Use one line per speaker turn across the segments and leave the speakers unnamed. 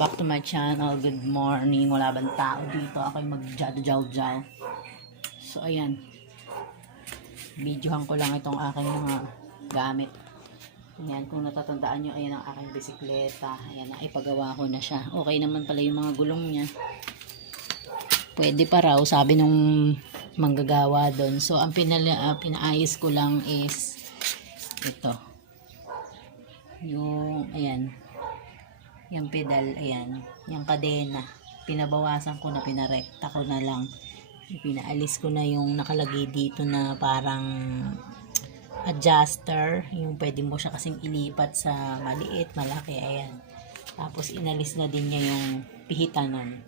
back to my channel. Good morning. Wala bang tao dito? Ako'y mag-jaw-jaw. So, ayan. Videohan ko lang itong aking mga gamit. Ayan, kung natatandaan nyo, ayan ang aking bisikleta. Ayan, naipagawa ko na siya. Okay naman pala yung mga gulong niya. Pwede pa raw, sabi nung manggagawa doon. So, ang pinala, ah, pinaayos ko lang is ito. Yung, ayan, yung pedal, ayan, yung kadena, pinabawasan ko na, pinarekta ko na lang. Pinaalis ko na yung nakalagay dito na parang adjuster, yung pwede mo siya kasing ilipat sa maliit, malaki, ayan. Tapos inalis na din niya yung pihitanan.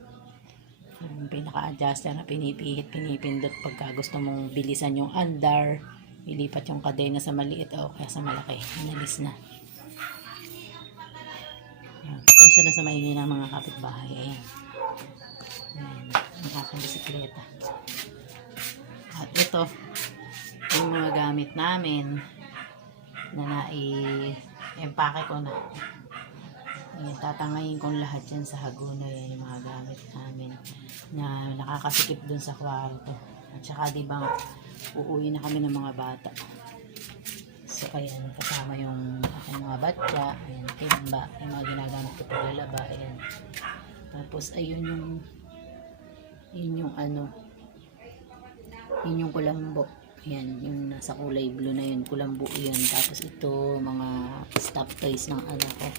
Yung pinaka-adjuster na pinipihit, pinipindot pagka gusto mong bilisan yung andar, ilipat yung kadena sa maliit o kaya sa malaki. Inalis na. Ayan. Pasensya na sa maingay ng mga kapitbahay. Ayan. Ayan. Ang aking bisikleta. At ito, yung mga gamit namin na nai-empake ko na. Ayan, tatangayin kong lahat yan sa Haguna yan, yung mga gamit namin na nakakasikip dun sa kwarto. At saka di ba uuwi na kami ng mga bata. So, ayan, kasama yung aking mga batya, ayan, timba, yung mga ginagamit ko paglalaba, ayan. Tapos, ayun yung, yun yung ano, yun yung kulambo. Ayan, yung nasa kulay blue na yun, kulambo yun. Tapos ito, mga stop toys ng anak ko.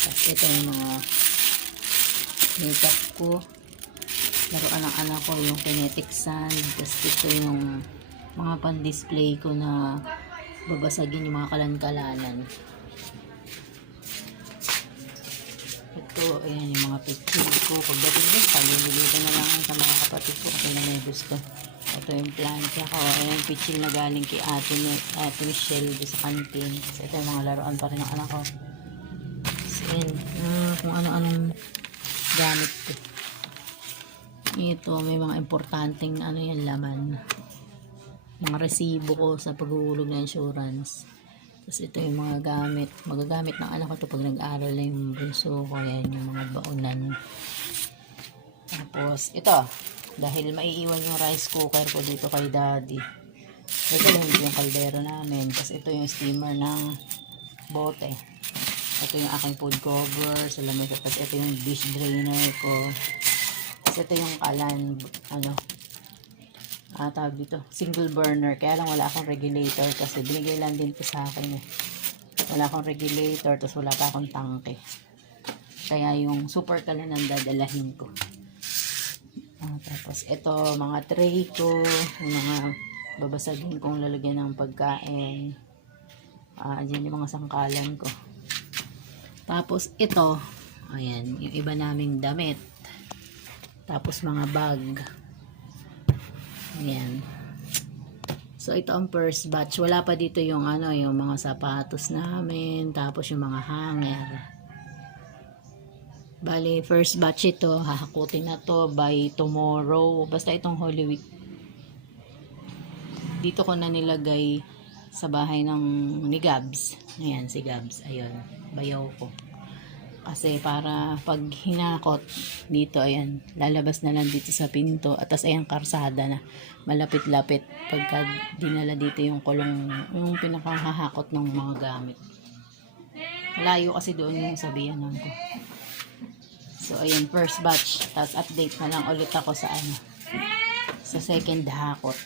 Tapos ito yung mga makeup ko. Laruan ng anak ko, yung kinetic sand. Tapos ito yung mga pan-display ko na babasagin yung mga kalan-kalanan. Ito, ayan yung mga picture ko. Pagdating din, palililitan na lang sa mga kapatid ko kasi na may gusto. Ito yung plancha ko. Ayan yung picture na galing kay ate, ate Michelle sa canteen. Ito yung mga laruan pa rin ng anak ko. Ayan, ah, kung ano-anong gamit ko. Ito, may mga importanteng ano yan laman mga resibo ko sa paghuhulog ng insurance. Tapos ito yung mga gamit. Magagamit ng anak ko to pag nag-aaral na yung bunso ko. Yan yung mga baunan. Tapos ito. Dahil maiiwan yung rice cooker ko dito kay daddy. Regalhin ko yung kaldero namin. Tapos ito yung steamer ng bote. Ito yung aking food cover. Sa lamig ko. Tapos ito yung dish drainer ko. Tapos ito yung kalan. Ano, ah, tawag dito, single burner. Kaya lang wala akong regulator kasi binigay lang din po sa akin eh. Wala akong regulator, tapos wala pa akong tangke. Kaya yung super kalan ang dadalahin ko. Ah, tapos ito, mga tray ko, yung mga babasagin kong lalagyan ng pagkain. Ah, dyan yung mga sangkalan ko. Tapos ito, ayan, yung iba naming damit. Tapos mga bag. Ayan. So, ito ang first batch. Wala pa dito yung ano, yung mga sapatos namin, tapos yung mga hanger. Bali, first batch ito, hahakutin na to by tomorrow. Basta itong Holy Week. Dito ko na nilagay sa bahay ng ni Gabs. Ayan, si Gabs. Ayun, bayaw ko. Kasi para pag hinakot dito, ayan, lalabas na lang dito sa pinto. At tas ayan, karsada na. Malapit-lapit. Pagka dinala dito yung kulong, yung pinakahahakot ng mga gamit. Malayo kasi doon yung sabihan ko. So, ayan, first batch. Tapos update na lang ulit ako sa ano, sa second hakot.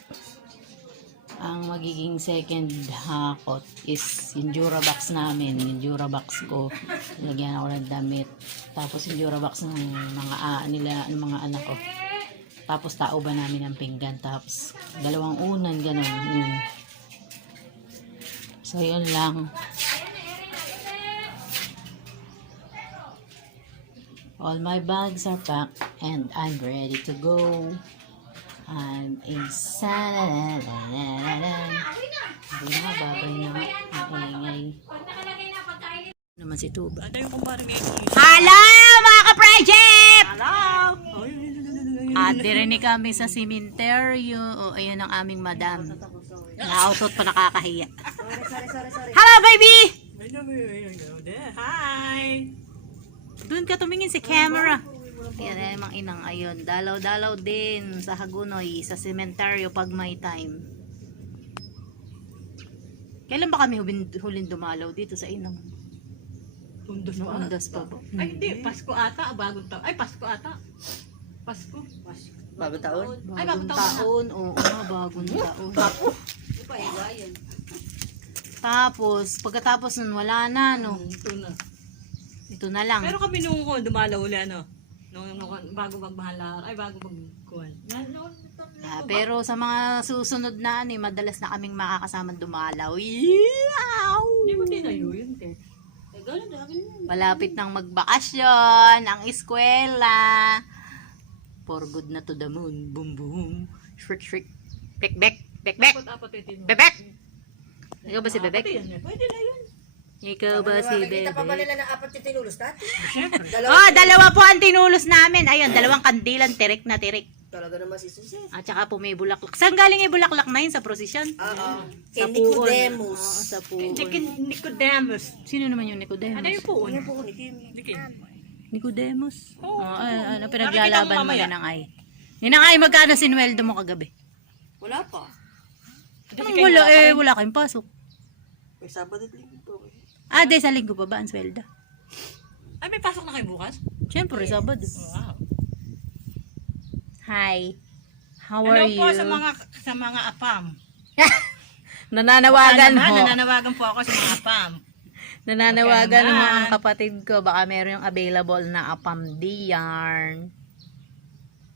Ang magiging second hakot is yung Durabox namin. Yung Durabox ko, lagyan ako ng damit. Tapos yung Durabox ng mga a nila, ng mga anak ko. Tapos tao ba namin ang pinggan. Tapos dalawang unan, ganun. Yun. So, yun lang. All my bags are packed and I'm ready to go. I'm excited. Hindi na, babay na nga. Maingay. Naman si Tuba. Hello, mga ka-project! Hello! At kami sa simenteryo. O, ayun ang aming madam. Nautot pa nakakahiya. Hello, baby!
Hi!
Doon ka tumingin sa camera. Yan ay mga inang ayun. Dalaw-dalaw din sa Hagunoy, sa sementeryo pag may time. Kailan ba kami huling, dumalaw dito sa inang?
Undos
No,
pa.
undas pa ba?
Ay, hindi. Pasko ata. Bagong taon. Ay, Pasko ata. Pasko.
Bagong taon?
Ay,
Bagong
taon
taon. Oo nga, bagong taon.
Di pa, iba yan.
Tapos, pagkatapos nun, wala na, no?
Ito na.
Ito na lang.
Pero kami nung dumalaw uli, ano? Nung, nung, bago magmahal ay bago magkuhan.
Ah, pero sa mga susunod na ano, eh, madalas na kaming makakasama dumalaw. Yaw!
Hindi mo tinayo yun, te.
Malapit nang magbakasyon, ang eskwela. For good na to the moon. Boom, boom. Shriek, shriek. Bek, bek. Bek, bek. Bebek! Ikaw ba si Bebek?
Pwede na yun.
Ikaw ba si
Nakikita pa ba nila na apat yung tinulos natin?
Siyempre.
Dalawa.
Oh, dalawa po ang tinulos namin. Ayun, dalawang kandilan, tirik na tirik.
Talaga naman si Suset.
At saka po may bulaklak. Saan galing yung bulaklak na yun? Sa prosesyon?
Oo.
Sa
Kay
puon.
Nicodemus.
Oo, sa puon.
Nick- Nicodemus.
Sino naman yung Nicodemus?
Ano yung puon?
Ano po ni Kim?
Diki.
Nicodemus?
Oo.
Oh, ano, ano pinaglalaban
mo
yan ang ay? Ninang ay, magkano sinweldo mo kagabi?
Wala pa.
Anong wala eh, wala kayong pasok.
May Sabado at eh.
Ah, de, sa linggo pa ba ang sweldo?
Ay, may pasok na kayo bukas?
Siyempre, Sabado.
Wow.
Hi. How
Hello
are you?
po sa mga sa mga apam.
Nananawagan
Naman,
ho.
nananawagan po ako sa mga apam.
Nananawagan
Baka
ho
naman.
ang kapatid ko. Baka meron yung available na apam di yarn.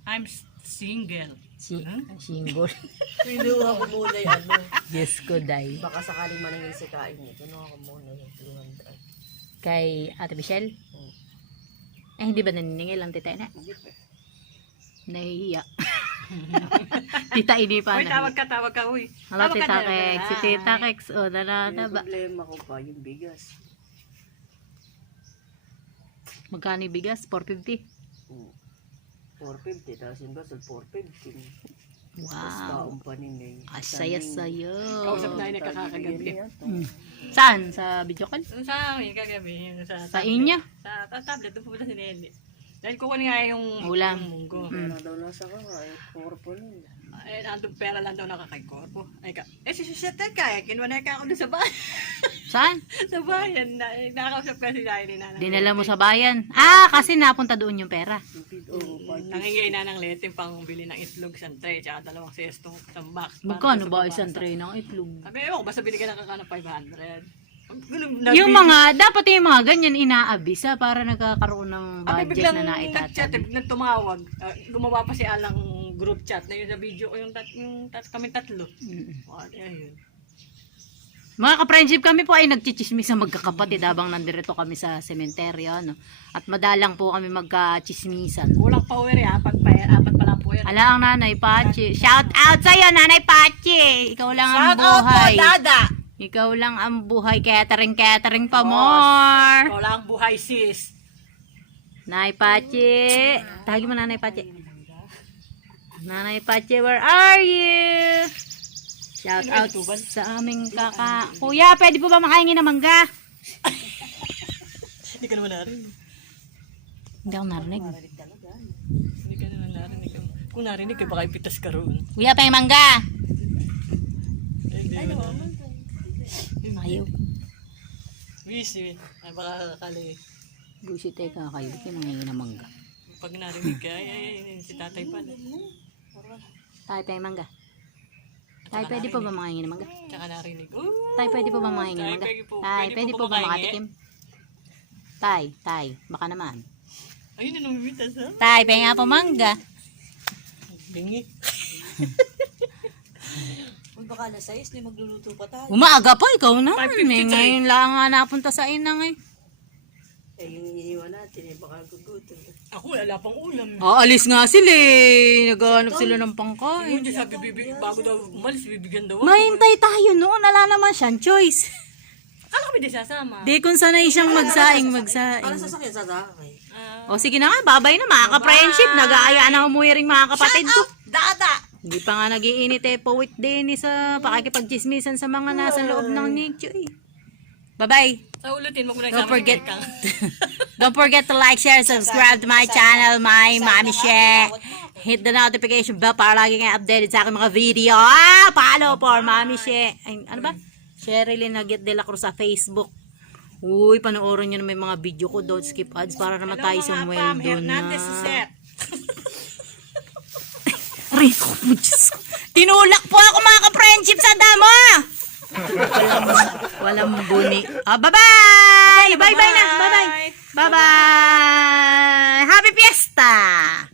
I'm s- single.
Si, single.
Pinuha ko muna yung ano.
Diyos ko, day.
Baka sakaling manangin si Kain niya. Pinuha ko muna yung 200.
Kay Ate Michelle?
Hmm.
Eh, hindi ba naniningil ang tita na?
Hindi.
Nahihiya. tita ini pa
Uy,
na.
tawag ka, tawag ka, uy.
Hello,
Tawag ka
Tita
na.
Kex. Si Tita Kex, oh,
Yung
nananaba.
problema ko pa, yung bigas.
Magkano yung bigas? 450?
Hmm. 450, tapos yung gasol 450. Tapos
Wow.
taong paninay.
Asaya-saya.
Kausap na yun nakakagabi.
Hmm. Saan? Sa video call?
Sa amin, kagabi, yung sa,
Sa
tablet.
inyo?
Sa ta- tablet, doon pupunta si Nelly. Dahil kukunin nga yung
Ulam.
yung munggo.
Mm.
Pera daw nasa kaka, eh, purple.
Eh, nandun pera lang daw nakakaykorpo. Ay ka, eh, si Susette ka, eh, kinuha ka ako doon sa bayan.
Saan?
sa bayan, na, eh, nakakausap ka si Dahil ni Nanang.
Dinala mo sa bayan. Ah, kasi napunta doon yung pera.
Oh, pag
Nangingay na ng lete pang bili ng itlog, isang tray, tsaka dalawang sestong isang box.
Magkano ba isang tray ng itlog?
Sabi, ewan ko, basta bili ka ng kakano 500. Ang gulo-
Yung mga, dapat yung mga ganyan inaabisa para nagkakaroon ng budget na
nag-chat,
naitatabi.
biglang tumawag. Ah, gumawa pa si Alang group chat na yun sa video ko yung, tat, yung tat, kami tatlo.
Mm.
Oh, ayun.
Mga ka-friendship kami po ay nagchichismis sa magkakapatid habang nandirito kami sa sementeryo. No? At madalang po kami magkachismisan.
Kulang pa uwi, apat pa apat pa lang po yan.
Ala ang nanay Pachi. Shout out sa'yo, nanay Pachi. Ikaw lang ang
Shout out po,
buhay.
Dada!
Ikaw lang ang buhay. Catering, catering pa more.
Ikaw lang ang buhay, sis.
Nanay Pachi. Tagi mo nanay Pachi. Nanay Pachi, where are you? Shout out sa aming kaka. Kuya, pwede po ba makahingi ng mangga?
Hindi ka naman narinig.
Hindi ako narinig.
Hindi ka naman narinig. Kung narinig ka, baka ipitas ka roon.
Kuya, pa yung mangga.
Eh, Hindi naman.
Ayaw.
Busy. Ay, baka kakali.
Bullshit eh kakayo. Yung nangingi ng mangga?
Pag narinig ka, ay, ay, si tatay pa.
Tayo pa yung mangga. Tayo, pwede po ba makahingi ng mangga?
Tsaka narinig. Oh!
Tay, pwede po ba makahingi ng
Tay,
mangga?
pwede.
Tay,
Pwede
pwede
po ba
makatikim? Tay, tay, baka naman.
Ayun na namimitas ha.
Tay, pahinga po mangga.
Bingi.
Uy, baka na size, di magluluto pa tayo.
Umaga pa, ikaw na.
5:50
Eh,
tayo.
ngayon lang nga napunta sa inang eh.
Eh, yung iniwan natin, eh, baka gugutom.
Ako, wala pang ulam.
Aalis nga sila eh. Naghahanap sila ng
Yung
pangkain.
Diyos sabi, bibi, bago daw umalis, bibigyan daw. ako.
Mahintay tayo noon. Wala naman siyang choice.
Akala kami di sasama.
Di kung sanay siyang magsaing, magsaing.
Ano sasakyan sa sakay?
Ah,
O sige na nga, babay na mga ka-friendship. Nag-aaya na umuwi rin mga kapatid ko.
Dada!
Hindi pa nga nagiinit eh, poet din eh, sa pakikipagchismisan sa mga nasa loob ng nicho eh. Bye-bye.
Sa ulutin mo ko lang
Don't
sa
forget,
Kang.
don't forget to like, share, subscribe to my channel, my Mami She. Hit the notification bell para lagi kayong updated sa aking mga video. Ah, follow for Mami She. Ay, ano ba? Sherilyn Nugget de la Cruz sa Facebook. Uy, panoorin nyo na may mga video ko. Don't skip ads para naman tayo sa well doon na. Rico, Diyos ko. Tinulak po ako mga ka-friendship sa damo! Walang, walang buni. Ah, bye-bye! Bye-bye na! Bye-bye! Bye-bye! Happy Fiesta!